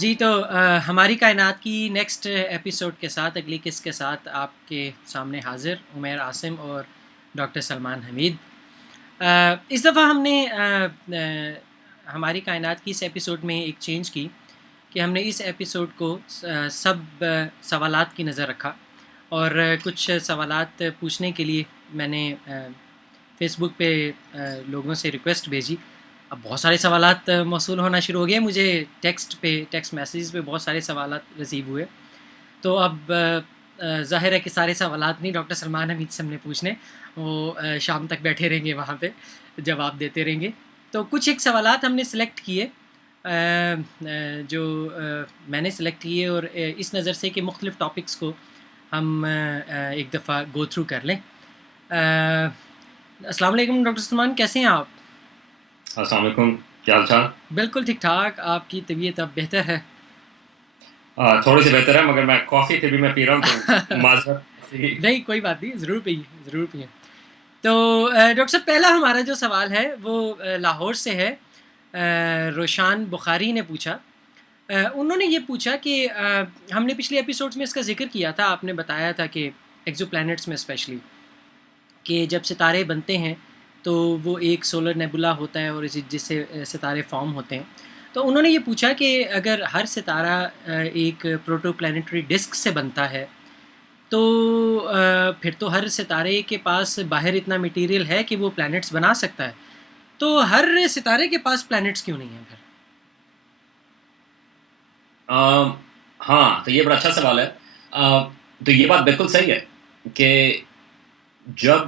جی تو ہماری کائنات کی نیکسٹ ایپیسوڈ کے ساتھ اگلی قسط کے ساتھ آپ کے سامنے حاضر عمیر عاصم اور ڈاکٹر سلمان حمید. اس دفعہ ہم نے ہماری کائنات کی اس ایپیسوڈ میں ایک چینج کی کہ ہم نے اس ایپیسوڈ کو سب سوالات کی نظر رکھا اور کچھ سوالات پوچھنے کے لیے میں نے فیس بک پہ لوگوں سے ریکویسٹ بھیجی. اب بہت سارے سوالات موصول ہونا شروع ہو گئے. مجھے ٹیکسٹ میسیج پہ بہت سارے سوالات رسیو ہوئے. تو اب ظاہر ہے کہ سارے سوالات نہیں ڈاکٹر سلمان حمید سے ہم نے پوچھنے, وہ شام تک بیٹھے رہیں گے وہاں پہ جواب دیتے رہیں گے. تو کچھ ایک سوالات ہم نے سلیکٹ کیے جو میں نے سلیکٹ کیے اور اس نظر سے کہ مختلف ٹاپکس کو ہم ایک دفعہ گو تھرو کر لیں. السلام علیکم ڈاکٹر سلمان, کیسے ہیں آپ؟ السلام علیکم, کیا حال چال؟ بالکل ٹھیک ٹھاک. آپ کی طبیعت اب بہتر ہے؟ تھوڑی سی بہتر ہے, مگر میں کافی پھر بھی میں پی رہا ہوں تو معذرت. نہیں کوئی بات نہیں, ضرور پئیں. تو ڈاکٹر صاحب پہلا ہمارا جو سوال ہے وہ لاہور سے ہے. روشان بخاری نے پوچھا. انہوں نے یہ پوچھا کہ ہم نے پچھلے ایپیسوڈز میں اس کا ذکر کیا تھا, آپ نے بتایا تھا کہ ایکزو پلانٹس میں اسپیشلی کہ جب ستارے بنتے ہیں تو وہ ایک سولر نیبولا ہوتا ہے اور جس سے ستارے فارم ہوتے ہیں. تو انہوں نے یہ پوچھا کہ اگر ہر ستارہ ایک پروٹو پلانیٹری ڈسک سے بنتا ہے تو پھر تو ہر ستارے کے پاس باہر اتنا میٹیریل ہے کہ وہ پلانٹس بنا سکتا ہے, تو ہر ستارے کے پاس پلانٹس کیوں نہیں ہیں پھر؟ ہاں, تو یہ بڑا اچھا سوال ہے. تو یہ بات بالکل صحیح ہے کہ جب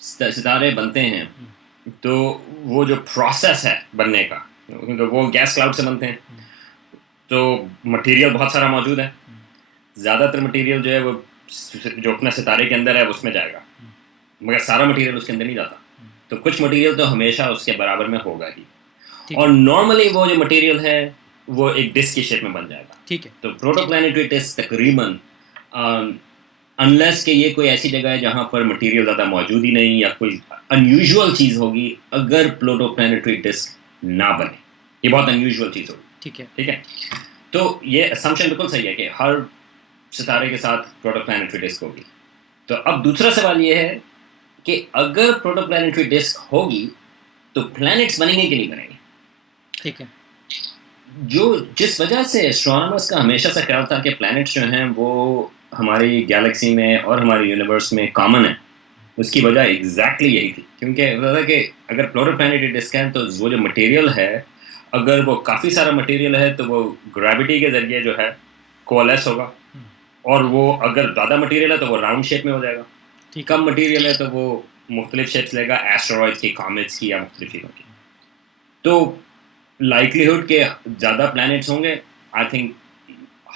ستارے بنتے ہیں تو وہ جو پروسیس ہے بننے کا, کیونکہ وہ گیس کلاؤڈ سے بنتے ہیں تو مٹیریل بہت سارا موجود ہے. زیادہ تر مٹیریل جو ہے وہ جو اپنا ستارے کے اندر ہے اس میں جائے گا, مگر سارا مٹیریل اس کے اندر نہیں جاتا. تو کچھ مٹیریل تو ہمیشہ اس کے برابر میں ہوگا ہی, اور نارملی وہ جو مٹیریل ہے وہ ایک ڈسک کی شیپ میں بن جائے گا. ٹھیک ہے. تو پروٹو پلانیٹری ڈسک تقریباً انلیس کہ یہ کوئی ایسی جگہ ہے جہاں پر مٹیریل زیادہ موجود ہی نہیں یا کوئی انیوژول چیز ہوگی, اگر پلوٹو پلانیٹری ڈسک نہ بنے, یہ بہت انیوژول چیز ہوگی. ٹھیک ہے. تو یہ اسمپشن بالکل صحیح ہے کہ ہر ستارے کے ساتھ پروٹو پلانیٹری ڈسک ہوگی. تو اب دوسرا سوال یہ ہے کہ اگر پروٹو پلانیٹری ڈسک ہوگی تو پلانٹس بنیں گے کہ نہیں بنیں گے. ٹھیک ہے. جس وجہ سے اسٹرانومرز کا ہمیشہ سے خیال تھا کہ پلانٹس جو ہیں وہ ہماری گیلیکسی میں اور ہماری یونیورس میں کامن ہے, اس کی وجہ ایگزیکٹلی یہی تھی. کیونکہ کہ اگر پلوٹو پلانیٹری ڈسک ہے تو وہ جو مٹیریل ہے, اگر وہ کافی سارا مٹیریل ہے تو وہ گریوٹی کے ذریعے جو ہے کولیس ہوگا, اور وہ اگر زیادہ مٹیریل ہے تو وہ راؤنڈ شیپ میں ہو جائے گا. کم مٹیریل ہے تو وہ مختلف شیپس لے گا, ایسٹرائڈس کی, کامٹس کی یا مختلف چیزوں کی. تو لائکلیہڈ کہ زیادہ پلانٹس ہوں گے, I think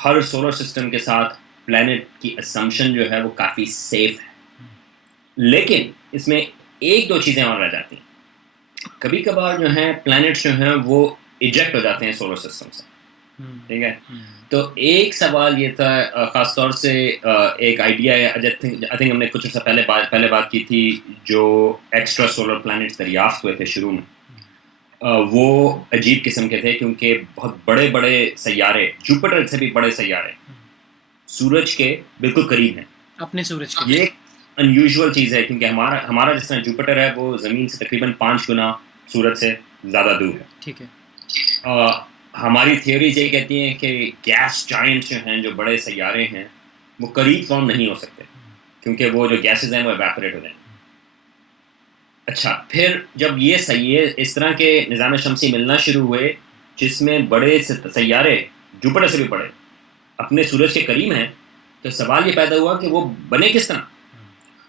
Hare solar system کے ساتھ پلانٹ کی اسمپشن جو ہے وہ کافی سیف ہے. لیکن اس میں ایک دو چیزیں اور رہ جاتی ہیں. کبھی کبھار جو ہیں پلانٹس جو ہیں وہ ایجیکٹ ہو جاتے ہیں سولر سسٹم سے. ٹھیک ہے. تو ایک سوال یہ تھا, خاص طور سے ایک آئیڈیا ہے, آئی تھنک ہم نے کچھ عرصہ پہلے بات کی تھی, جو ایکسٹرا سولر پلانٹس دریافت ہوئے تھے شروع میں, وہ عجیب قسم کے تھے کیونکہ بہت بڑے بڑے سیارے, جوپیٹر سے بھی بڑے سیارے سورج کے بالکل قریب ہیں, اپنے سورج کے. یہ ایک انیوژول چیز ہے کیونکہ ہمارا جس طرح جوپیٹر ہے وہ زمین سے تقریباً 5 گنا سورج سے زیادہ دور ہے. ٹھیک ہے. ہماری تھیوریز یہ کہتی ہیں کہ گیس جائنٹس جو ہیں, جو بڑے سیارے ہیں, وہ قریب فارم نہیں ہو سکتے کیونکہ وہ جو گیسز ہیں وہ ایواپوریٹ ہو جائیں گے. اچھا, پھر جب یہ اس طرح کے نظام شمسی ملنا شروع ہوئے جس میں بڑے سیارے جوپیٹر سے بھی بڑے اپنے سورج کے قریب ہیں, تو سوال یہ پیدا ہوا کہ وہ بنے کس طرح.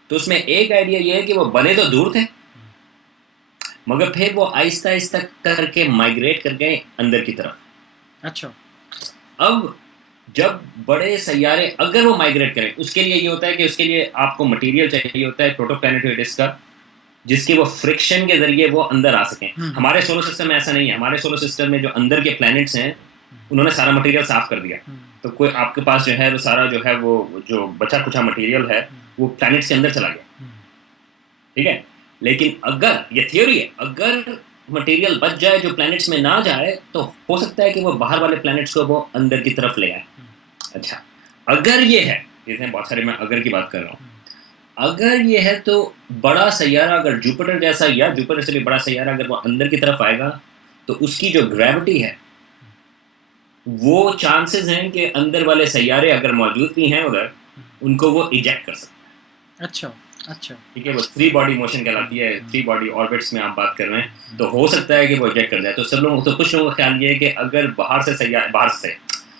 تو اس میں ایک آئیڈیا یہ ہے کہ وہ بنے تو دور تھے, مگر پھر وہ آہستہ آہستہ کر کے مائگریٹ کر گئے اندر کی طرف. اچھا. اب جب بڑے سیارے اگر وہ مائگریٹ کریں, اس کے لیے یہ ہوتا ہے کہ اس کے لیے آپ کو مٹیریل چاہیے ہوتا ہے پروٹو پلانیٹری ڈسک کا, جس کے وہ فرکشن کے ذریعے وہ اندر آ سکیں. ہمارے سولر سسٹم میں ایسا نہیں ہے. ہمارے سولر سسٹم میں جو اندر کے پلانٹس ہیں انہوں نے سارا مٹیریل صاف کر دیا, تو کوئی آپ کے پاس جو ہے وہ سارا جو ہے وہ جو بچا کچھا مٹیریل ہے وہ پلانٹس کے اندر چلا گیا. ٹھیک ہے. لیکن اگر یہ تھیوری ہے, اگر مٹیریل بچ جائے جو پلانٹس میں نہ جائے تو ہو سکتا ہے کہ وہ باہر والے پلانٹس کو وہ اندر کی طرف لے آئے. اچھا اگر یہ ہے، یہ بہت سارے میں اگر کی بات کر رہا ہوں، اگر یہ ہے تو بڑا سیارہ اگر جوپیٹر جیسا یا جوپیٹر سے بھی بڑا سیارہ اگر وہ اندر کی طرف آئے گا تو اس کی جو گریوٹی ہے وہ چانسز ہیں کہ اندر والے سیارے اگر موجود بھی ہیں ادھر ان کو وہ ایجیکٹ کر سکتے ہیں. اچھا اچھا ٹھیک ہے، وہ 3 باڈی موشن کہلاتی ہے. 3 باڈی آربٹس میں آپ بات کر رہے ہیں تو ہو سکتا ہے کہ وہ ایجیکٹ کر جائے. تو سب لوگ، تو کچھ لوگوں کا خیال یہ ہے کہ اگر باہر سے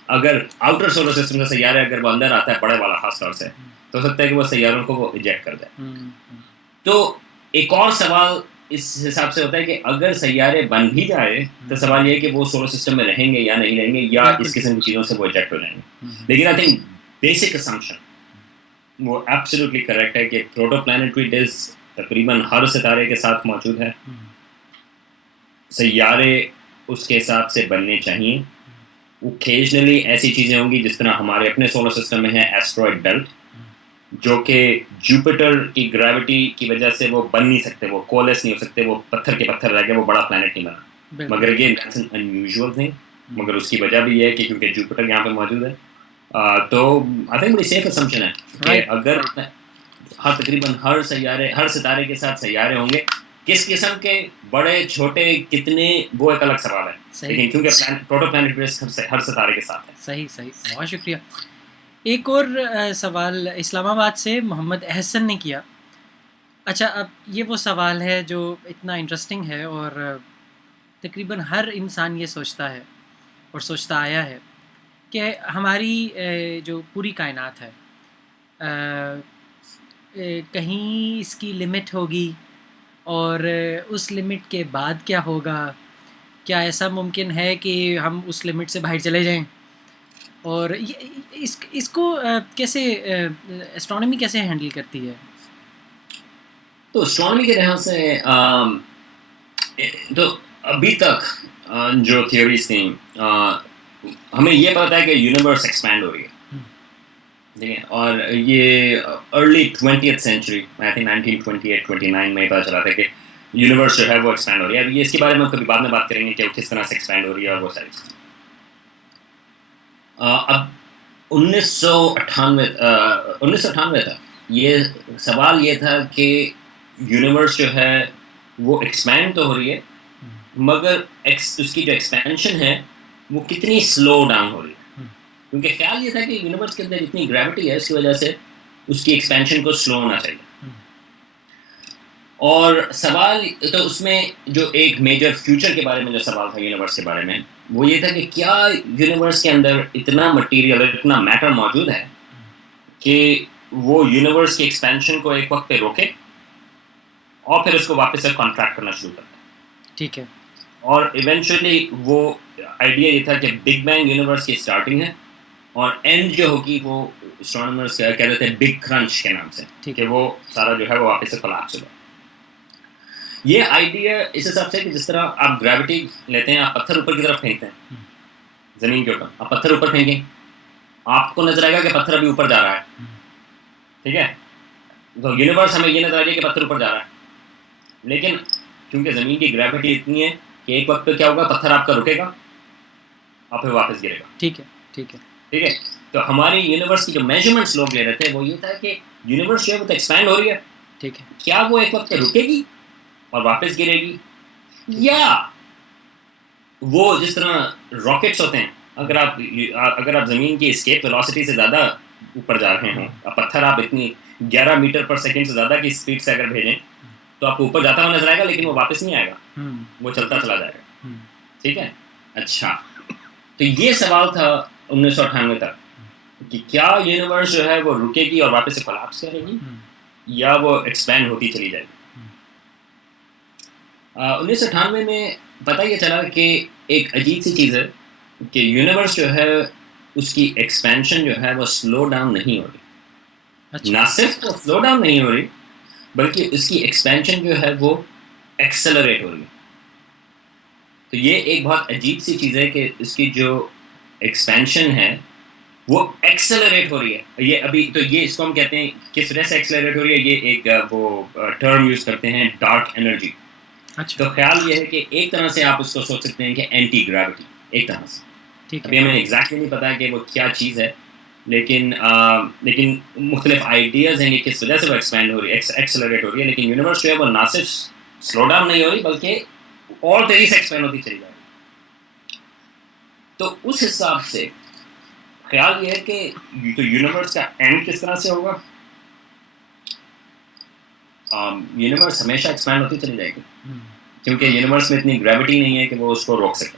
اگر آؤٹر سولر سسٹم کا سیارہ اگر وہ اندر آتا ہے بڑے والا خاص طور سے، تو ہو سکتا ہے کہ وہ سیاروں کو وہ ایجیکٹ کر جائے. تو ایک اور سوال اس حساب سے ہوتا ہے کہ اگر سیارے بن بھی جائے تو سوال یہ ہے کہ وہ سولر سسٹم میں رہیں گے یا نہیں رہیں گے، یا اس قسم کی چیزوں سے وہ ایجیکٹ ہو جائیں گے. لیکن آئی تھنک بیسک اسمپشن وہ ایبسلیوٹلی کریکٹ ہے کہ پروٹو پلانیٹری ڈیز تقریباً ہر ستارے کے ساتھ موجود ہے. سیارے اس کے حساب سے بننے چاہیے. اوکیجنلی ایسی چیزیں ہوں گی جس طرح ہمارے اپنے سولر سسٹم میں ہے ایسٹرائڈ بیلٹ، جو کہ جوپیٹر کی گریوٹی کی وجہ سے وہ بن نہیں سکتے، وہ کولیس نہیں ہو سکتے، وہ پتھر کے پتھر رہ گئے، وہ بڑا پلانٹ نہیں بنا. مگر یہ دیٹس این انیوژول تھنگ. مگر اس کی وجہ بھی یہ ہے کہ کیونکہ جوپیٹر یہاں پہ موجود ہے. تو آئی تھنک بڑی سیف اسمپشن ہے کہ اگر تقریباً ہر ستارے کے ساتھ سیارے ہوں گے، کس قسم کے، بڑے چھوٹے کتنے، وہ ایک الگ سوال ہے. لیکن کیونکہ پروٹو پلانیٹری ہر ستارے کے ساتھ ہے. صحیح، بہت شکریہ. ایک اور سوال اسلام آباد سے محمد احسن نے کیا. اچھا، اب یہ وہ سوال ہے جو اتنا انٹرسٹنگ ہے اور تقریباً ہر انسان یہ سوچتا ہے اور سوچتا آیا ہے کہ ہماری جو پوری کائنات ہے کہیں اس کی لمٹ ہوگی، اور اس لمٹ کے بعد کیا ہوگا؟ کیا ایسا ممکن ہے کہ ہم اس لمٹ سے باہر چلے جائیں؟ اور اس کو کیسے اسٹرانومی کیسے ہینڈل کرتی ہے؟ تو اسٹرانومی کے لحاظ سے تو ابھی تک جو تھیوریز تھیں، ہمیں یہ پتا ہے کہ یونیورس ایکسپینڈ ہو رہی ہے. ٹھیک ہے، اور یہ early 20th century I think 1928-29 میں پتا چلا تھا کہ یونیورس جو ہے وہ ایکسپینڈ ہو رہی ہے. اب یہ اس کے بارے میں کبھی بعد میں بات کریں گے کہ وہ کس طرح سے ایکسپینڈ ہو رہی ہے اور وہ ساری چیزیں. اب 1998 تھا یہ سوال یہ تھا کہ یونیورس جو ہے وہ ایکسپینڈ تو ہو رہی ہے، مگر اس کی جو ایکسپینشن ہے وہ کتنی سلو ڈاؤن ہو رہی ہے. کیونکہ خیال یہ تھا کہ یونیورس کے اندر اتنی گریوٹی ہے، اس کی وجہ سے اس کی ایکسپینشن کو سلو ہونا چاہیے. اور سوال تو اس میں جو ایک میجر فیوچر کے بارے میں جو سوال تھا یونیورس کے بارے میں، وہ یہ تھا کہ کیا یونیورس کے اندر اتنا مٹیریل، اتنا میٹر موجود ہے کہ وہ یونیورس کی ایکسپینشن کو ایک وقت پہ روکے اور پھر اس کو واپس سے کانٹریکٹ کرنا شروع کرتا ہے. ٹھیک ہے. اور ایونچولی وہ آئیڈیا یہ تھا کہ بگ بینگ یونیورس کی اسٹارٹنگ ہے اور اینڈ جو ہوگی وہ اسٹرانومرز کہہ رہے تھے بگ کرنچ کے نام سے، کہ وہ سارا جو ہے وہ واپس سے کولیپس ہوگا. یہ آئیڈیا اس حساب سے کہ جس طرح آپ گریوٹی لیتے ہیں، آپ پتھر اوپر کی طرف پھینکتے ہیں زمین کے اوپر، آپ پتھر اوپر پھینکیں، آپ کو نظر آئے گا کہ پتھر ابھی اوپر جا رہا ہے. ٹھیک ہے، تو یونیورس ہمیں یہ نظر آئے گا کہ پتھر اوپر جا رہا ہے، لیکن کیونکہ زمین کی گریوٹی اتنی ہے کہ ایک وقت پہ کیا ہوگا، پتھر آپ کا رکے گا اور پھر واپس گرے گا. ٹھیک ہے ٹھیک ہے ٹھیک ہے. تو ہماری یونیورس کی جو میجرمنٹس لوگ لے رہے تھے وہ یہ تھا کہ یونیورس جو ہے وہ تو ایکسپینڈ ہو رہی ہے. ٹھیک ہے. کیا وہ ایک وقت پہ رکے گی اور واپس گرے گی، یا وہ جس طرح راکٹس ہوتے ہیں، اگر آپ زمین کی اسکیپ ویلوسٹی سے زیادہ اوپر جا رہے ہوں، پتھر آپ اتنی 11 میٹر پر سیکنڈ سے زیادہ کی اسپیڈ سے اگر بھیجیں تو آپ کو اوپر جاتا ہوا نظر آئے گا، لیکن وہ واپس نہیں آئے گا، وہ چلتا چلا جائے گا. ٹھیک ہے. اچھا، تو یہ سوال تھا 1998 تک کہ کیا یونیورس جو ہے وہ رکے گی اور واپس سے کولیپس کرے گی، یا وہ ایکسپینڈ ہوتی چلی جائے گی. 1998 میں پتہ یہ چلا کہ ایک عجیب سی چیز ہے کہ یونیورس جو ہے اس کی ایکسپینشن جو ہے وہ سلو ڈاؤن نہیں ہو رہی. نہ صرف وہ سلو ڈاؤن نہیں ہو رہی بلکہ اس کی ایکسپینشن جو ہے وہ ایکسلریٹ ہو رہی ہے. تو یہ ایک بہت عجیب سی چیز ہے کہ اس کی جو ایکسپینشن ہے وہ ایکسلریٹ ہو رہی ہے. یہ ابھی تو یہ اس کو ہم کہتے ہیں کس وجہ سے ایکسلریٹ ہو رہی ہے، یہ ایک وہ ٹرم یوز کرتے ہیں ڈارک انرجی. اچھا تو خیال یہ ہے کہ ایک طرح سے آپ اس کو سوچ سکتے ہیں کہ اینٹی گریوٹی ایک طرح سے. ٹھیک ابھی ہے. ہمیں ایگزیکٹلی نہیں پتا کہ وہ کیا چیز ہے, لیکن مختلف آئیڈیاز ہیں کہ کس وجہ سے وہ ایکسپینڈ ہو رہی ہے, ایکسلریٹ ہو رہی ہے. لیکن یونیورس جو ہے وہ نہ صرف سلو ڈاؤن نہیں ہو رہی بلکہ اور تیزی سے ایکسپینڈ ہوتی چلی جا رہی ہے. تو اس حساب سے خیال یہ ہے کہ تو یونیورس کا اینڈ کس طرح سے ہوگا. یونیورس ہمیشہ ایکسپینڈ ہوتی چلی جائے گی کیونکہ یونیورس میں اتنی گریوٹی نہیں ہے کہ وہ اس کو روک سکے.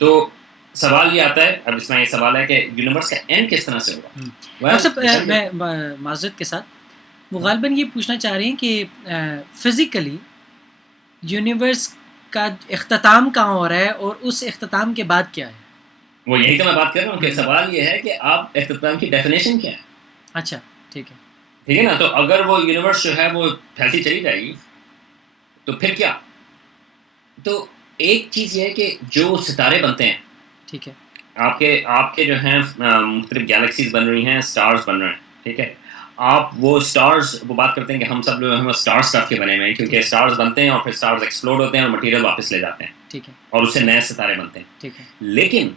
تو سوال یہ آتا ہے, اب اس میں یہ سوال ہے کہ یونیورس کا اینڈ کس طرح سے ہوگا. ڈاکٹر صاحب میں معذرت کے ساتھ وہ غالباً یہ پوچھنا چاہ رہے ہیں کہ فزیکلی یونیورس کا اختتام کہاں ہو رہا ہے اور اس اختتام کے بعد کیا ہے. وہ یہی تو میں بات کر رہا ہوں کہ سوال یہ ہے کہ آپ اختتام کی ڈیفینیشن کیا ہے. اچھا ٹھیک ہے. ٹھیک ہے نا. تو اگر وہ یونیورس جو ہے وہ پھیلتی چلی جائے گی تو پھر کیا. تو ایک چیز یہ ہے کہ جو ستارے بنتے ہیں, ٹھیک ہے, آپ کے جو ہیں مختلف گیلیکسیز بن رہی ہیں, سٹارز بن رہے ہیں. ٹھیک ہے, آپ وہ سٹارز وہ بات کرتے ہیں کہ ہم سب جو ہیں وہ سٹار اسٹف کے بنے ہوئے ہیں کیونکہ سٹارز بنتے ہیں اور پھر سٹارز ایکسپلوڈ ہوتے ہیں اور مٹیریل واپس لے جاتے ہیں. ٹھیک ہے, اور اس سے نئے ستارے بنتے ہیں. ٹھیک ہے, لیکن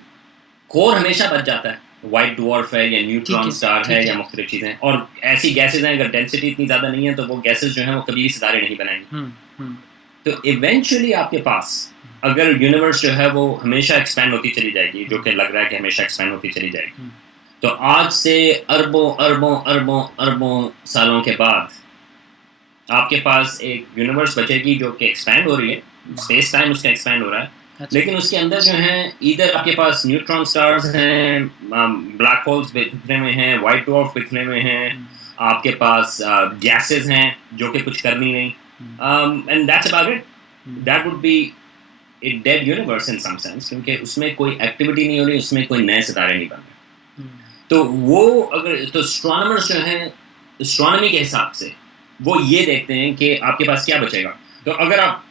کور ہمیشہ بچ جاتا ہے. وائٹ ڈوارف ہے یا نیوٹران سٹار ہے یا مختلف چیزیں, اور ایسی گیسز ہیں اگر ڈینسٹی اتنی زیادہ نہیں ہے تو وہ گیسز جو ہیں وہ کبھی بھی ستارے نہیں بنائیں گے. تو ایونچولی آپ کے پاس اگر یونیورس جو ہے وہ ہمیشہ ایکسپینڈ ہوتی چلی جائے گی, جو کہ لگ رہا ہے کہ ہمیشہ ایکسپینڈ ہوتی چلی جائے گی, تو آج سے اربوں اربوں اربوں اربوں سالوں کے بعد آپ کے پاس ایک یونیورس بچے گی جو کہ ایکسپینڈ ہو رہی ہے, اسپیس ٹائم اس کا ایکسپینڈ ہو رہا ہے, لیکن اس کے اندر جو ہیں ادھر آپ کے پاس نیوٹران سٹارز ہیں, بلیک ہولز بکھرے ہوئے ہیں, وائٹ ڈوارف بکھرے ہوئے ہیں, آپ کے پاس گیسز ہیں جو کہ کچھ کرنی نہیں. And that's about it. That would be a dead universe in some sense, کیونکہ اس میں کوئی ایکٹیویٹی نہیں ہو رہی, اس میں کوئی نئے ستارے نہیں بن رہے. تو وہ اگر تو اسٹرانومرز جو ہیں اسٹرانومی کے حساب سے وہ یہ دیکھتے ہیں کہ آپ کے پاس کیا بچے گا. تو اگر آپ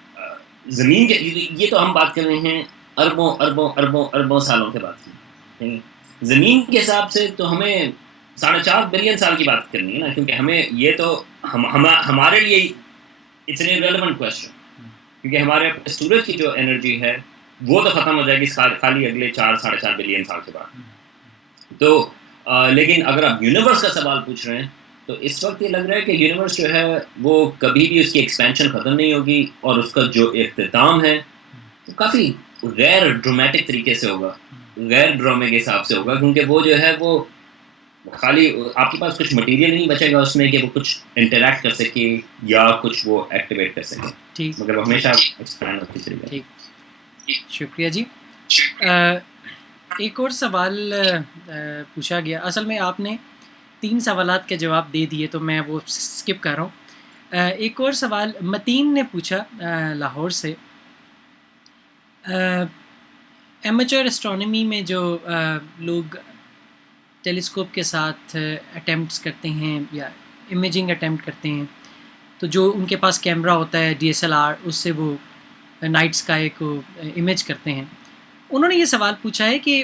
زمین کے, یہ تو ہم بات کر رہے ہیں اربوں اربوں اربوں اربوں سالوں کے بعد کی, زمین کے حساب سے تو ہمیں 4.5 بلین سال کی بات کرنی ہے نا, کیونکہ ہمیں یہ تو ہمارے لیے اٹس این ریلیونٹ کویسچن, کیونکہ ہمارے سورج کی جو انرجی ہے وہ تو ختم ہو جائے گی خالی اگلے 4-4.5 بلین سال کے بعد. تو لیکن اگر آپ یونیورس کا سوال پوچھ رہے ہیں تو اس وقت یہ لگ رہا ہے کہ یونیورس جو ہے وہ کبھی بھی اس کی ایکسپینشن ختم نہیں ہوگی, اور اس کا جو اختتام ہے وہ کافی غیر ڈرامیٹک طریقے سے ہوگا, غیر ڈرامے کے حساب سے ہوگا, کیونکہ وہ جو ہے وہ خالی آپ کے پاس کچھ مٹیریل نہیں بچے گا اس میں کہ وہ کچھ انٹریکٹ کر سکے یا کچھ وہ ایکٹیویٹ کر سکے, مگر وہ ہمیشہ ایکسپینڈ ہوتی چلی جائے. شکریہ جی. ایک اور سوال پوچھا گیا, اصل میں آپ نے 3 سوالات کے جواب دے دیے تو میں وہ اسکپ کر رہا ہوں. ایک اور سوال متین نے پوچھا لاہور سے, ایمیچر اسٹرانومی میں جو لوگ ٹیلیسکوپ کے ساتھ اٹیمپٹس کرتے ہیں یا امیجنگ اٹیمپٹ کرتے ہیں, تو جو ان کے پاس کیمرہ ہوتا ہے DSLR, اس سے وہ نائٹ اسکائی کو امیج کرتے ہیں, انہوں نے یہ سوال پوچھا ہے کہ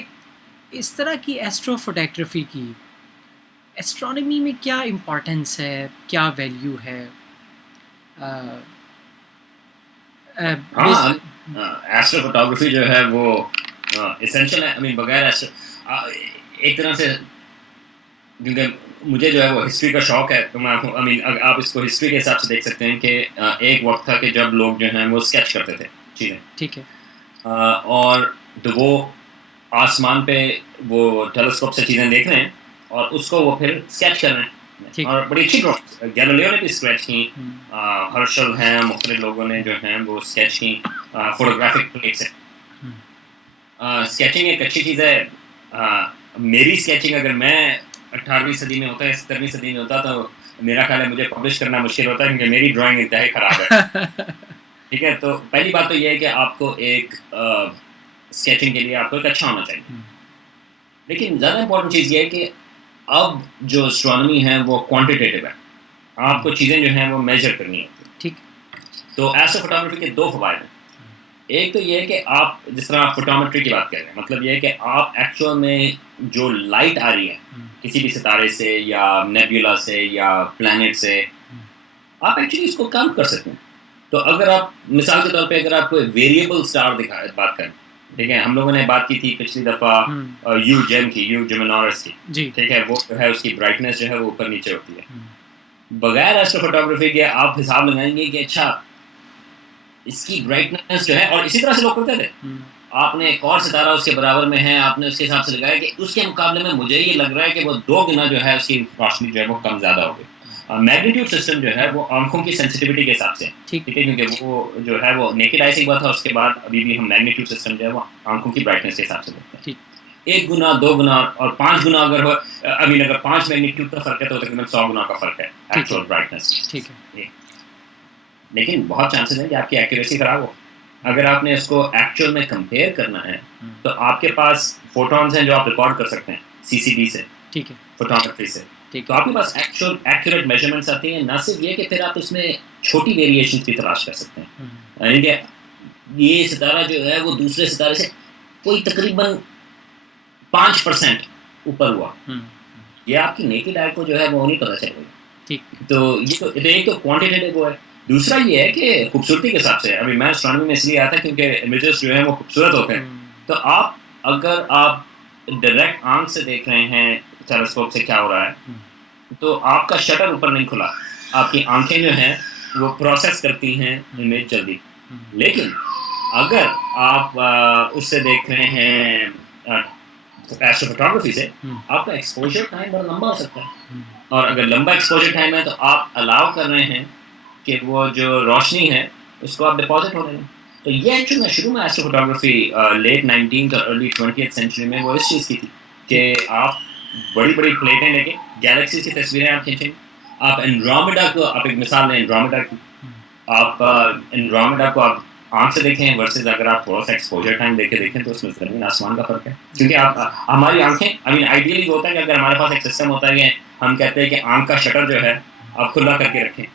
اس طرح کی ایسٹرو فوٹوگرافی کی ایسٹرانومی میں کیا امپورٹنس ہے, کیا ویلیو ہے. ایسٹرو فوٹوگرافی جو ہے وہ اسینشل ہے. بغیر ایک طرح سے, کیونکہ مجھے جو ہے وہ ہسٹری کا شوق ہے, تو میں آپ اس کو ہسٹری کے حساب سے دیکھ سکتے ہیں کہ ایک وقت تھا کہ جب لوگ جو ہیں وہ اسکیچ کرتے تھے چیزیں. ٹھیک ہے. اور تو وہ آسمان پہ وہ ٹیلیسکوپ سے چیزیں دیکھ رہے ہیں اور اس کو وہ پھر اسکیچ کر رہے ہیں, اور بڑی اچھی ڈرائنگ گیلیلیو نے بھی اسکیچ کی, ہرشل ہیں, مختلف لوگوں نے جو ہیں وہ اسکیچ کی فوٹوگرافک پلیٹ سے. اسکیچنگ ایک اچھی چیز ہے. میری اسکیچنگ اگر میں 18ویں صدی میں ہوتا ہے 17ویں صدی میں ہوتا تو میرا خیال ہے مجھے پبلش کرنا مشکل ہوتا ہے, کیونکہ میری ڈرائنگ انتہائی خراب ہے. ٹھیک ہے, تو پہلی بات تو یہ ہے کہ آپ کو ایک اسکیچنگ کے لیے آپ کو ایک اچھا ہونا چاہیے. لیکن زیادہ امپورٹنٹ چیز یہ ہے کہ اب جو اسٹرانومی ہے وہ کوانٹیٹیو ہے, آپ کو چیزیں جو ہیں وہ میجر کرنی ہوتی ہیں. ٹھیک. تو ایسٹرو فوٹوگرافی کے 2 فوائد ہیں. ایک تو یہ ہے کہ آپ جس طرح آپ فوٹومیٹری کی بات کر رہے ہیں, مطلب یہ ہے کہ آپ ایکچوئل میں جو لائٹ آ رہی ہے کسی بھی ستارے سے یا نیبیولا سے یا پلانٹ سے, آپ ایکچولی اس کو کاؤنٹ کر سکتے ہیں. تو اگر آپ مثال کے طور پہ اگر آپ کوئی ویریبل اسٹار بات کریں، ٹھیک ہے، ہم لوگوں نے بات کی تھی پچھلی دفعہ یو جیم کی، یو جیمینورس کی، ٹھیک ہے، وہ جو ہے اس کی برائٹنیس جو ہے وہ اوپر نیچے ہوتی ہے. بغیر ایسٹرو فوٹوگرافی کے آپ حساب لگائیں گے کہ اچھا اس کی برائٹنیس جو ہے، اور اسی طرح سے لوگ کرتے تھے، آپ نے ایک اور ستارہ اس کے برابر میں ہے، آپ نے اس کے حساب سے لگایا کہ اس کے مقابلے میں مجھے یہ لگ رہا ہے کہ وہ 2 گنا جو ہے اس کی روشنی جو ہے وہ کم زیادہ ہوگی. میگنیٹیوڈ سسٹم جو ہے وہ آنکھوں کی سینسٹیوٹی کے حساب سے، ٹھیک ہے، کیونکہ وہ جو ہے وہ نیکڈ آئی سے ہوا تھا، اس کے بعد ابھی بھی ہم میگنیٹیوڈ سسٹم جو ہے وہ آنکھوں کی برائٹنیس کے حساب سے دیکھتے ہیں. 1 گنا 2 گنا اور 5 گنا اگر ہو، اگر 5 میگنیٹیوڈ کا فرق ہے تو تقریباً 100 گنا کا فرق ہے ایکچوئل برائٹنیس. ٹھیک ہے، لیکن بہت چانسز ہیں کہ آپ کی ایکوریسی خراب ہو. اگر آپ نے اس کو ایکچوئل میں کمپیئر کرنا ہے تو آپ کے پاس فوٹونز ہیں جو آپ ریکارڈ کر سکتے ہیں سی سی ڈی سے، ٹھیک ہے، فوٹومیٹری سے. تو آپ کے پاس ایکچوئل ایکوریٹ میجرمنٹس آتی ہیں. نہ صرف یہ کہ پھر آپ اس میں چھوٹی ویریشنز بھی تلاش کر سکتے ہیں، یعنی کہ یہ ستارہ جو ہے وہ دوسرے ستارے سے کوئی تقریباً 5% اوپر ہوا، یہ آپ کی نیکڈ آئی کو جو ہے وہ نہیں پتہ چلے گا. تو یہ تو ایک تو کوانٹیٹیو ہے. دوسرا یہ ہے کہ خوبصورتی کے حساب سے، ابھی میں اسٹرانومی میں اس لیے آیا تھا کیونکہ امیجز جو ہیں وہ خوبصورت ہوتے ہیں. تو اگر آپ ڈائریکٹ آنکھ سے دیکھ رہے ہیں ٹیلیسکوپ سے کیا ہو رہا ہے، تو آپ کا شٹر اوپر نہیں کھلا، آپ کی آنکھیں جو ہیں وہ پروسیس کرتی ہیں امیج جلدی. لیکن اگر آپ اس سے دیکھ رہے ہیں ایسٹرو فوٹوگرافی سے، آپ کا ایکسپوجر ٹائم بڑا لمبا ہو سکتا ہے. اور اگر لمبا ایکسپوجر ٹائم ہے تو آپ الاؤ کر رہے ہیں کہ وہ جو روشنی ہے اس کو آپ ڈپازٹ ہو رہے ہیں. تو یہ ایکچولی میں شروع میں ایسٹرو فوٹوگرافی لیٹ 19th اور ارلی 20th سینچری میں وہ اس چیز کی تھی کہ آپ بڑی بڑی پلیٹیں لے کے گیلیکسیز کی تصویریں آپ کھینچیں. آپ اینڈرومیڈا کو، آپ ایک مثال لیں اینڈرومیڈا کی، آپ اینڈرومیڈا کو آپ آنکھ سے دیکھیں ورسز اگر آپ تھوڑا سا ایکسپوجر ٹائم دے کے دیکھیں تو اس میں زمین آسمان کا فرق ہے. کیونکہ آپ ہماری آنکھیں آئیڈیلی ہوتا ہے کہ اگر ہمارے پاس ایک سسٹم ہوتا ہے کہ ہم کہتے ہیں کہ آنکھ کا شٹر جو ہے آپ کھلا کر کے رکھیں،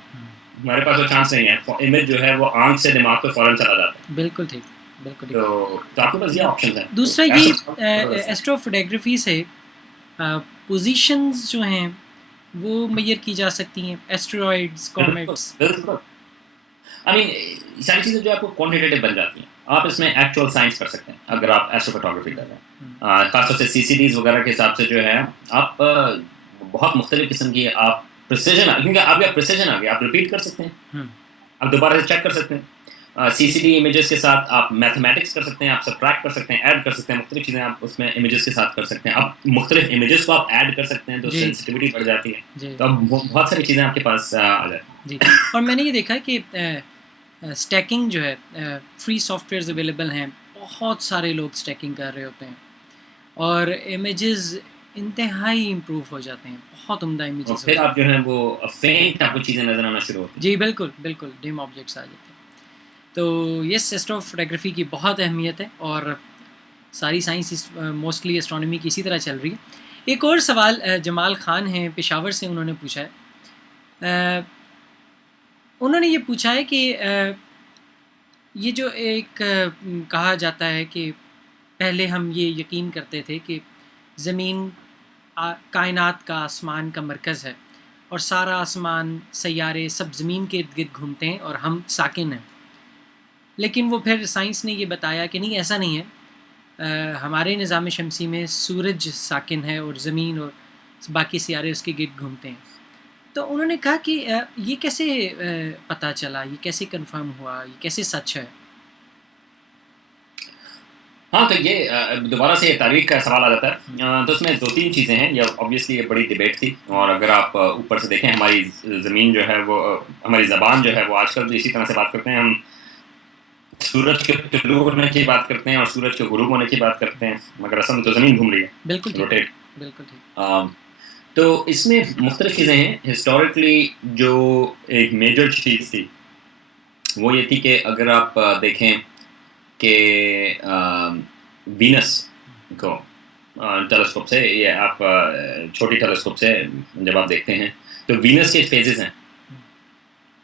ہمارے پاس وہ چانس نہیں ہے، امیج جو ہے وہ آنکھ سے دماغ پہ فوراً چلا جاتا ہے. بالکل ٹھیک، بالکل ٹھیک. تو آپ کے پاس یہ آپشن ہے. دوسرا یہ ایسٹرو فوٹوگرافی سے پوزیشنز جو ہیں وہ میئر کی جا سکتی ہیں، ایسٹرائڈس، کومیٹس. بالکل، ساری چیزیں جو آپ کو کوانٹیٹیو بن جاتی ہیں. آپ اس میں ایکچوئل سائنس کر سکتے ہیں اگر آپ ایسٹرو فوٹوگرافی کر رہے ہیں. خاص طور سے سی سی ڈیز وغیرہ کے حساب سے جو ہے آپ بہت مختلف قسم کی آپ پریسیجن، کیونکہ آپ کا پریسیجن آ گیا، آپ ریپیٹ کر سکتے ہیں، آپ دوبارہ سے چیک کر سکتے ہیں. سی سی ڈی امیجز کے ساتھ آپ میتھمیٹکس کر سکتے ہیں، آپ سبٹریکٹ کر سکتے ہیں، ایڈ کر سکتے ہیں، مختلف چیزیں آپ اس میں امیجز کے ساتھ کر سکتے ہیں. آپ مختلف امیجز کو آپ ایڈ کر سکتے ہیں تو سینسٹیوٹی بڑھ جاتی ہے. تو اب بہت ساری چیزیں آپ کے پاس آ جاتی ہیں. اور میں نے یہ دیکھا کہ اسٹیکنگ جو ہے، فری سافٹ ویئرز اویلیبل ہیں، بہت سارے لوگ اسٹیکنگ کر رہے ہوتے ہیں اور امیجز انتہائی امپروو ہو جاتے ہیں، بہت عمدہ امیجز. اور پھر آپ جو ہیں وہ فینٹ آپ کو چیزیں نظر آنا شروع ہوتی ہیں. جی بالکل بالکل، ڈیم آبجیکٹس آ جاتے ہیں. تو یس، ایسٹرو فوٹوگرافی کی بہت اہمیت ہے اور ساری سائنس موسٹلی اسٹرانومی کی اسی طرح چل رہی ہے. ایک اور سوال جمال خان ہیں پشاور سے، انہوں نے پوچھا ہے، انہوں نے یہ پوچھا ہے کہ یہ جو ایک کہا جاتا ہے کہ پہلے ہم یہ یقین کرتے تھے کہ زمین کائنات کا، آسمان کا مرکز ہے اور سارا آسمان، سیارے سب زمین کے ارد گرد گھومتے ہیں اور ہم ساکن ہیں. لیکن وہ پھر سائنس نے یہ بتایا کہ نہیں، ایسا نہیں ہے. ہمارے نظام شمسی میں سورج ساکن ہے اور زمین اور باقی سیارے اس کے گرد گھومتے ہیں. تو انہوں نے کہا کہ یہ کیسے پتہ چلا، یہ کیسے کنفرم ہوا، یہ کیسے سچ ہے؟ ہاں، تو یہ دوبارہ سے تاریخ کا سوال آ جاتا ہے. تو اس میں 2-3 چیزیں ہیں. یہ آبویسلی یہ بڑی ڈبیٹ تھی، اور اگر آپ اوپر سے دیکھیں ہماری زمین جو ہے وہ، ہماری زبان جو ہے وہ آج کل اسی طرح سے بات کرتے ہیں. ہم سورج کے طلوع ہونے کی بات کرتے ہیں اور سورج کے غروب ہونے کی بات کرتے ہیں، مگر اصل میں تو زمین گھوم رہی ہے. بالکل روٹیٹ. بالکل ٹھیک. تو اس میں مختلف چیزیں ہیں. ہسٹوریکلی جو ایک میجر چیز تھی وہ یہ تھی کہ اگر آپ دیکھیں کہ وینس کو ٹیلیسکوپ سے، یہ آپ چھوٹی ٹیلیسکوپ سے جب آپ دیکھتے ہیں تو وینس کے فیزز ہیں.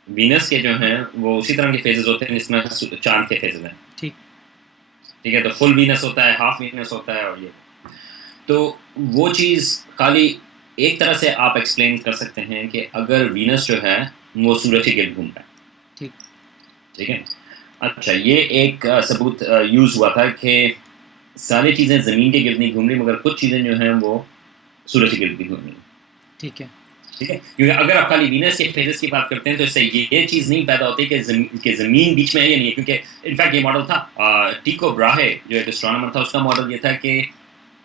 وینس کے جو ہیں وہ اسی طرح کے فیزز ہوتے ہیں جس میں چاند کے فیزز ہیں. ٹھیک ہے، تو فل وینس ہوتا ہے، ہاف وینس ہوتا ہے، اور یہ تو وہ چیز خالی ایک طرح سے آپ ایکسپلین کر سکتے ہیں کہ اگر وینس جو ہے وہ سورج کے گرد گھومتا ہے. ٹھیک ہے. اچھا یہ ایک ثبوت یوز ہوا تھا کہ ساری چیزیں زمین کے گرد نہیں گھوم رہی مگر کچھ چیزیں جو ہیں وہ سورج کے گرد بھی گھوم رہی ہیں. ٹھیک ہے. ٹھیک ہے, کیونکہ اگر آپ خالی وینس کے فیزز کی بات کرتے ہیں تو اس سے یہ چیز نہیں پیدا ہوتی کہ زمین بیچ میں ہے یا نہیں ہے, کیونکہ انفیکٹ یہ ماڈل تھا ٹیکو براہے جو ایک اسٹرانومر تھا, اس کا ماڈل یہ تھا کہ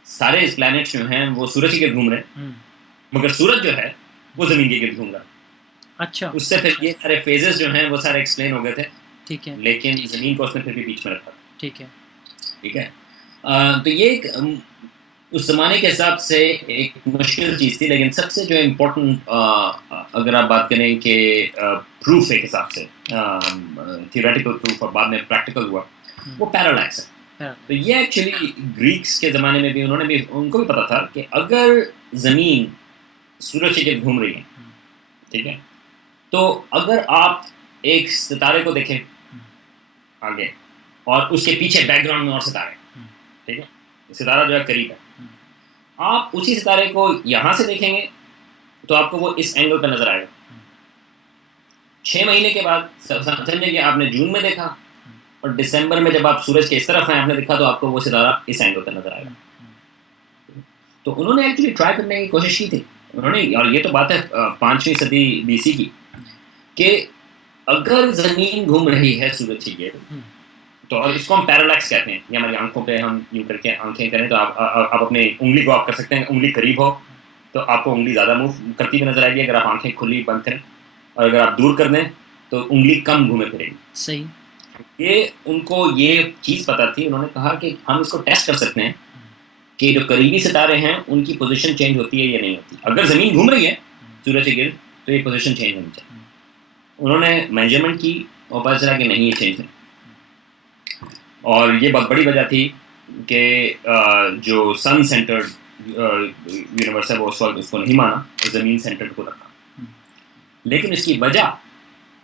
سارے پلانٹس جو ہیں وہ سورج کے گرد گھوم رہے ہیں مگر سورج جو ہے وہ زمین کے گرد گھوم رہا ہے. اچھا. اس سے پھر یہ سارے فیزز جو ہیں وہ سارے ایکسپلین ہو گئے تھے. ٹھیک ہے. لیکن زمین کو اس نے پھر بھی بیچ میں رکھا. ٹھیک ہے. ٹھیک ہے. تو یہ ایک اس زمانے کے حساب سے ایک مشکل چیز تھی, لیکن سب سے جو امپورٹنٹ اگر آپ بات کریں کہ پروف ایک حساب سے تھیوریٹیکل پروف اور بعد میں پریکٹیکل ہوا, وہ پیرالیکس ہے. تو یہ ایکچولی گریکس کے زمانے میں بھی ان کو بھی پتا تھا کہ اگر زمین سورج کے گرد گھوم رہی ہے, ٹھیک ہے, تو اگر آپ ایک ستارے کو دیکھیں آگے اور اس کے پیچھے بیک گراؤنڈ میں اور ستارے, ٹھیک ہے, ستارہ جو ہے قریب ہے, آپ اسی ستارے کو یہاں سے دیکھیں گے تو آپ کو وہ اس اینگل پہ نظر آئے گا. 6 مہینے کے بعد سمجھیں کہ آپ نے جون میں دیکھا اور دسمبر میں جب آپ سورج کے اس طرف ہیں آپ نے دیکھا تو آپ کو وہ ستارہ اس اینگل پہ نظر آئے گا. تو انہوں نے ایکچولی ٹرائی کرنے کی کوشش کی تھی انہوں نے, اور یہ تو بات ہے 5ویں صدی BC کی, کہ اگر زمین گھوم رہی ہے سورج کی گرد تو, اور اس کو ہم پیرالیکس کہتے ہیں, یہ ہماری آنکھوں پہ ہم یوں کر کے آنکھیں کریں تو آپ اپنے انگلی کو آپ کر سکتے ہیں, انگلی قریب ہو تو آپ کو انگلی زیادہ موو کرتی ہوئی نظر آئے گی, اگر آپ آنکھیں کھلی بند کریں, اور اگر آپ دور کر دیں تو انگلی کم گھومے پھرے گی. صحیح. یہ ان کو یہ چیز پتہ تھی, انہوں نے کہا کہ ہم اس کو ٹیسٹ کر سکتے ہیں کہ جو قریبی ستارے ہیں ان کی پوزیشن چینج ہوتی ہے یا نہیں ہوتی. اگر زمین گھوم رہی ہے سورج کے گرد تو یہ پوزیشن چینج ہونی چاہیے. انہوں نے میجرمنٹ کی اور پتہ چلا کہ نہیں یہ چینج نہیں. اور یہ بہت بڑی وجہ تھی کہ جو سن سینٹرڈ یونیورس ہے وہ اس وقت اس کو نہیں مانا, زمین سینٹرڈ کو رکھا. لیکن اس کی وجہ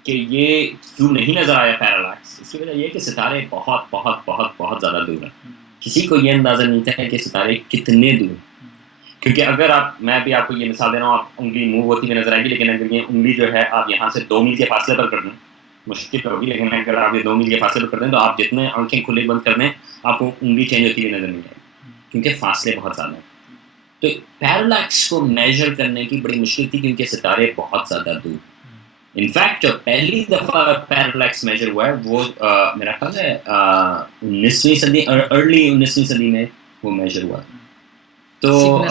کہ یہ کیوں نہیں نظر آیا پیرالیکس, اس کی وجہ یہ کہ ستارے بہت بہت بہت بہت زیادہ دور ہیں. کسی کو یہ اندازہ نہیں تھا کہ ستارے کتنے دور ہیں, کیونکہ اگر میں بھی آپ کو یہ مثال دے رہا ہوں, آپ انگلی موو ہوتی ہوئی نظر آئے گی, لیکن اگر یہ انگلی جو ہے آپ یہاں سے 2 میل کے فاصلے پر کر دیں مشکل ہوگی, لیکن اگر آپ یہ 2 میل کے فاصلے پر کر دیں تو آپ جتنے آنکھیں کھلے بند کر دیں آپ کو انگلی چینج ہوتی ہوئی نظر نہیں آئے گی, کیونکہ فاصلے بہت زیادہ ہیں. تو پیرالیکس کو میجر کرنے کی بڑی مشکل تھی کیونکہ ستارے بہت زیادہ دور. انفیکٹ جو پہلی دفعہ پیرالیکس میجر ہوا ہے وہ میرا خیال ہے 19ویں صدی, ارلی 19ویں صدی میں وہ میجر ہوا. تو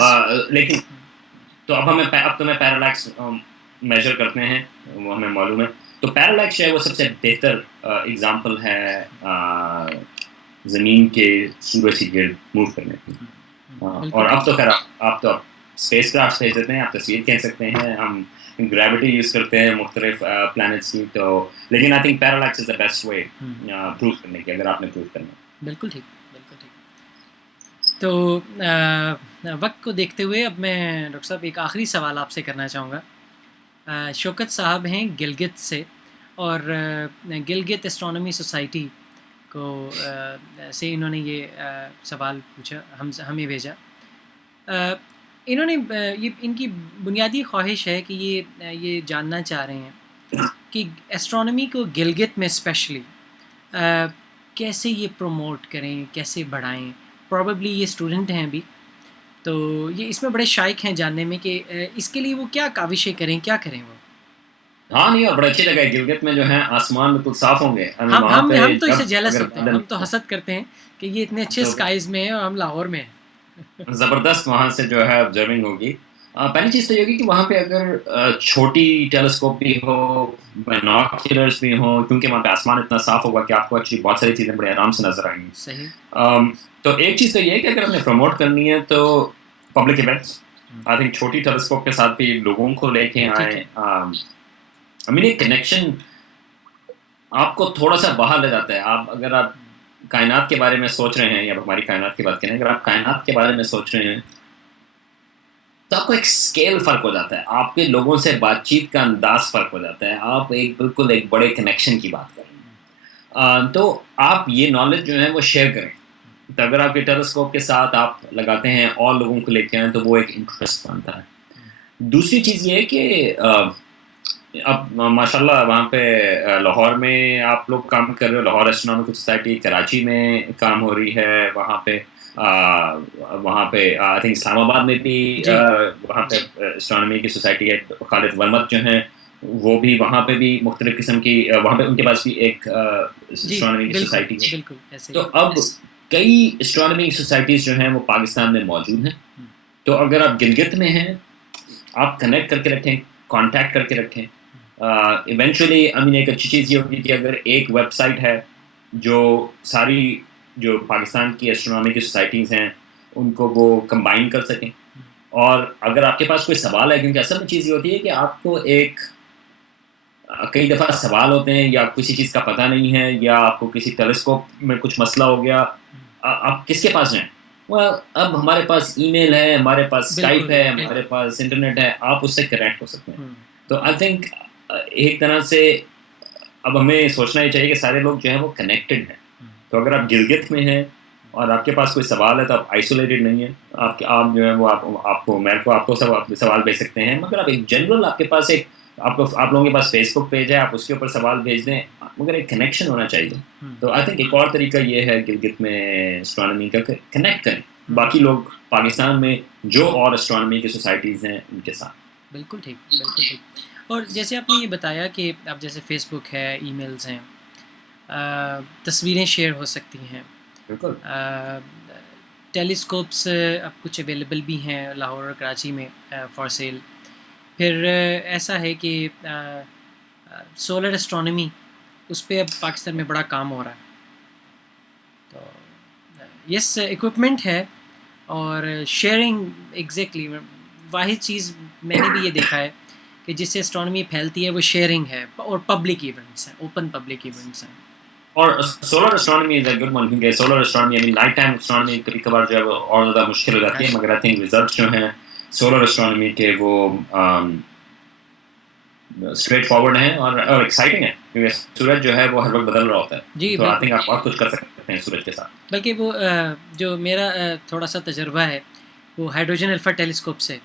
لیکن تو اب تو میں پیرالیکس میجر کرتے ہیں, وہ ہمیں معلوم ہے. تو پیرالیکس جو ہے وہ سب سے بہتر اگزامپل ہے زمین کے سورج کے گرد موو کرنے کی. اور اب تو خیر آپ تو اسپیس کرافٹ بھیج دیتے ہیں, آپ تصویر کہہ سکتے ہیں, ہم گریوٹی یوز کرتے ہیں مختلف پلانٹس کی. تو لیکن I think parallax is the best way prove کرنے کی, اگر آپ نے پروو کرنا. بالکل ٹھیک, بالکل ٹھیک. تو وقت کو دیکھتے ہوئے اب میں ڈاکٹر صاحب ایک آخری سوال آپ سے کرنا چاہوں گا. شوکت صاحب ہیں گلگت سے, اور گلگت اسٹرانومی سوسائٹی کو سے انہوں نے یہ سوال پوچھا, ہمیں بھیجا. انہوں نے ان کی بنیادی خواہش ہے کہ یہ جاننا چاہ رہے ہیں کہ اسٹرانومی کو گلگت میں اسپیشلی کیسے یہ پروموٹ کریں, کیسے بڑھائیں. پروبیبلی یہ اسٹوڈنٹ ہیں ابھی, تو یہ اس میں بڑے شائق ہیں جاننے میں کہ اس کے لیے وہ کیا کاوشیں کریں, کیا کریں وہ. ہاں نہیں, اور بڑی اچھی جگہ ہے گلگت میں جو ہے آسمان بالکل صاف ہوں گے. ہم تو اسے جیلس ہوتے ہیں, ہم تو حسد کرتے ہیں کہ یہ اتنے اچھے اسکائز میں ہیں اور ہم لاہور میں ہیں. زبردست وہاں سے جو ہے آبزرونگ ہوگی. پہلی چیز تو یہ ہوگی کہ وہاں پہ اگر چھوٹی ٹیلیسکوپ بھی ہو, بائنوکولرز بھی ہوں, کیونکہ وہاں پہ آسمان اتنا صاف ہوگا کہ آپ کو ایکچولی بہت ساری چیزیں بڑے آرام سے نظر آئیں گی. صحیح. تو ایک چیز تو یہ ہے کہ اگر ہم نے پروموٹ کرنی ہے تو پبلک ایونٹس, آئی تھنک چھوٹی ٹیلیسکوپ کے ساتھ بھی لوگوں کو لے کے آئیں. ایک کنیکشن آپ کو تھوڑا سا باہر لے جاتا ہے. اگر آپ کائنات کے بارے میں سوچ رہے ہیں, یا ہماری کائنات کی بات کریں, اگر آپ کائنات کے بارے میں سوچ رہے ہیں تو آپ کو ایک اسکیل فرق ہو جاتا ہے, آپ کے لوگوں سے بات چیت کا انداز فرق ہو جاتا ہے, آپ بالکل ایک بڑے کنیکشن کی بات کریں. تو آپ یہ نالج جو ہے وہ شیئر کریں. تو اگر آپ کے ٹیلیسکوپ کے ساتھ آپ لگاتے ہیں اور لوگوں کو لے کے آئیں تو وہ ایک انٹرسٹ بنتا ہے. دوسری چیز یہ ہے کہ اب ماشاءاللہ وہاں پہ لاہور میں آپ لوگ کام کر رہے ہو، لاہور اسٹرونامیکل سوسائٹی، کراچی میں کام ہو رہی ہے وہاں پہ آئی تھنک اسلام آباد میں بھی جی وہاں پہ جی اسٹرانومی کی سوسائٹی ہے، خالد ورمت جو ہیں وہ بھی وہاں پہ بھی مختلف قسم کی وہاں پہ ان کے پاس بھی ایک جی اسٹرانومی کی بالکل سوسائٹی ہے. بالکل ایسے ہی تو اب کئی اسٹرانومی سوسائٹیز جو ہیں وہ پاکستان میں موجود ہیں. تو اگر آپ گلگت میں ہیں، آپ کنیکٹ کر کے رکھیں، کانٹیکٹ کر کے رکھیں. ایونچولی ایک اچھی چیز یہ ہوگی کہ اگر ایک ویب سائٹ ہے جو ساری جو پاکستان کی اسٹرونامی کی سوسائٹیز ہیں ان کو وہ کمبائن کر سکیں. اور اگر آپ کے پاس کوئی سوال ہے، کیونکہ اصل میں چیز یہ ہوتی ہے کہ آپ کو کئی دفعہ سوال ہوتے ہیں یا کسی چیز کا پتہ نہیں ہے، یا آپ کو کسی ٹیلیسکوپ میں کچھ مسئلہ ہو گیا، آپ کس کے پاس جائیں؟ اب ہمارے پاس ای میل ہے، ہمارے پاس اسکائپ بالکل ہے، ہمارے پاس انٹرنیٹ ہے، آپ اس سے کنیکٹ ہو سکتے ہیں. تو آئی تھنک ایک طرح سے اب ہمیں سوچنا ہی چاہیے کہ سارے لوگ جو ہیں وہ کنیکٹڈ ہیں. تو اگر آپ گلگت میں ہیں اور آپ کے پاس کوئی سوال ہے تو آپ آئسولیٹڈ نہیں ہیں. آپ جو ہے وہ آپ کو میں آپ کو سوال بھیج سکتے ہیں، مگر اب ایک جنرل آپ کے پاس آپ لوگوں کے پاس فیس بک پیج ہے، آپ اس کے اوپر سوال بھیج دیں، مگر ایک کنیکشن ہونا چاہیے. تو آئی تھنک ایک اور طریقہ یہ ہے گلگت میں اسٹرانومی کا، کنیکٹ کریں باقی لوگ پاکستان میں جو اور اسٹرانومی کی سوسائٹیز ہیں ان کے ساتھ. بالکل ٹھیک بالکل ٹھیک. اور جیسے آپ نے یہ بتایا کہ اب جیسے فیس بک ہے، ای میلز ہیں، تصویریں شیئر ہو سکتی ہیں، بالکل ٹیلیسکوپس اب کچھ اویلیبل بھی ہیں لاہور اور کراچی میں فار سیل. پھر ایسا ہے کہ سولر اسٹرانومی اس پہ اب پاکستان میں بڑا کام ہو رہا ہے. تو یس اکوپمنٹ ہے اور شیئرنگ ایگزیکٹلی واحد چیز میں نے بھی یہ دیکھا ہے کہ جس سے اسٹرانومی پھیلتی ہے وہ شیئرنگ ہے اور پبلک ایونٹس ہیں، اوپن پبلک ایونٹس ہیں. اور solar astronomy is a good one, کیونکہ solar astronomy night time astronomy کبھی کبھار جو ہے وہ اور زیادہ مشکل ہو جاتی ہے، مگر آئی تھنک ریزلٹس جو ہیں سولر اسٹرانومی کے وہ اسٹریٹ فارورڈ ہیں اور ایکسائٹنگ ہیں، کیونکہ سورج جو ہے وہ ہر وقت بدل رہا ہوتا ہے. جی تو آئی بالکل. تھنک آپ بہت کچھ کر سکتے ہیں سورج کے ساتھ. بلکہ وہ جو میرا تھوڑا سا تجربہ ہے وہ ہائیڈروجن الفا ٹیلیسکوپ سے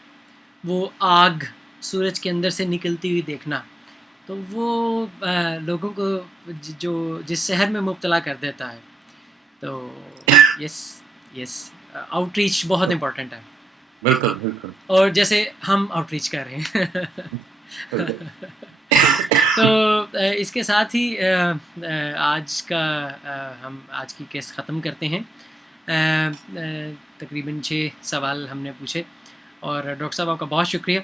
وہ آگ سورج کے اندر سے نکلتی ہوئی دیکھنا، تو وہ لوگوں کو جو جس شہر میں مبتلا کر دیتا ہے. تو یس یس آؤٹ ریچ بہت امپورٹنٹ ہے. بالکل بالکل اور جیسے ہم آؤٹ ریچ کر رہے ہیں. تو اس کے ساتھ ہی ہم آج کی کیس ختم کرتے ہیں. تقریباً 6 سوال ہم نے پوچھے، اور ڈاکٹر صاحب آپ کا بہت شکریہ.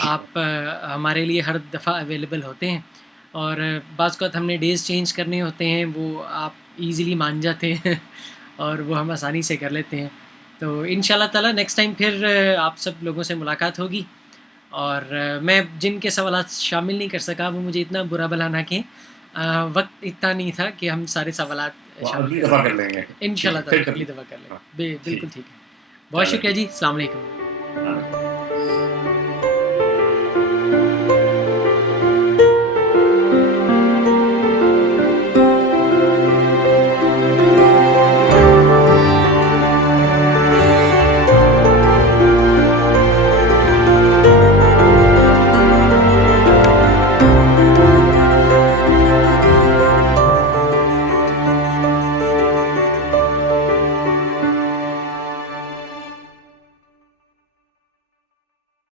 آپ ہمارے لیے ہر دفعہ اویلیبل ہوتے ہیں، اور بعض اوقات ہم نے ڈیز چینج کرنے ہوتے ہیں، وہ آپ ایزیلی مان جاتے ہیں اور وہ ہم آسانی سے کر لیتے ہیں. تو ان شاء اللہ تعالیٰ نیکسٹ ٹائم پھر آپ سب لوگوں سے ملاقات ہوگی. اور میں جن کے سوالات شامل نہیں کر سکا وہ مجھے اتنا برا بھلا نہ کہ وقت اتنا نہیں تھا کہ ہم سارے سوالات شامل اگلی کر دفعہ سکیں. کر لیں گے، ان شاء اللہ پھر تعالیٰ کر اگلی لیں. دفعہ کر لیں. بالکل ٹھیک ہے. بہت چلیں شکریہ جی. السلام علیکم.